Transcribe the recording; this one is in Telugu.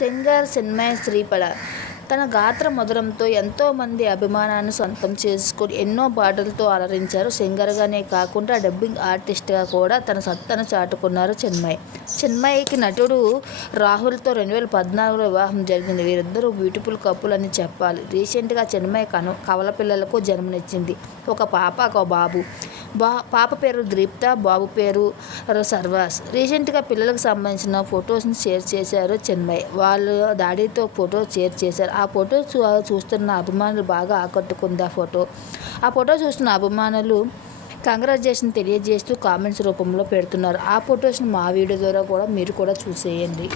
సింగర్ చిన్మయి శ్రీపల. తన గాత్ర మధురంతో ఎంతోమంది అభిమానాన్ని సొంతం చేసుకుని ఎన్నో పాటలతో అలరించారు సింగర్గానే కాకుండా డబ్బింగ్ ఆర్టిస్ట్గా కూడా తన సత్తను చాటుకున్నారు చిన్మయి. చిన్మయికి నటుడు రాహుల్తో రెండు వేల పద్నాలుగులో వివాహం జరిగింది. వీరిద్దరూ బ్యూటిఫుల్ కప్పులు అని చెప్పాలి. రీసెంట్గా చిన్మయి కను కవల పిల్లలకు జన్మనిచ్చింది. ఒక పాప ఒక బాబు. బా పాప పేరు ద్రిప్త బాబు పేరు సర్వాస్. రీసెంట్గా పిల్లలకు సంబంధించిన ఫొటోస్ని షేర్ చేశారు చెన్మయ్. వాళ్ళు డాడీతో ఫోటో షేర్ చేశారు. ఆ ఫోటో చూ చూస్తున్న అభిమానులు బాగా ఆకట్టుకుంది ఆ ఫోటో. ఆ ఫోటో చూస్తున్న అభిమానులు కంగ్రాచులేషన్ తెలియజేస్తూ కామెంట్స్ రూపంలో పెడుతున్నారు. ఆ ఫొటోస్ని మా వీడియో ద్వారా కూడా మీరు కూడా చూసేయండి.